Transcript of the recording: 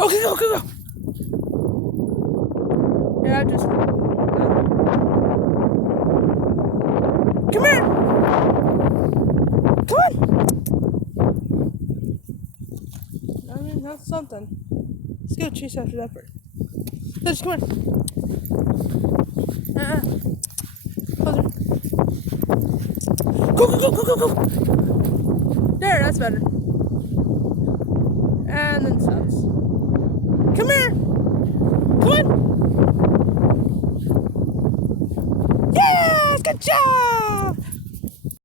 Okay, go, go, go. Yeah, just. Come here. Come on. I mean, that's something. Let's go chase after that bird. Let's come on. Closer. Go, go, go, go, go, go. There, that's better. And then stops. Come here. Come on. Yes, good job.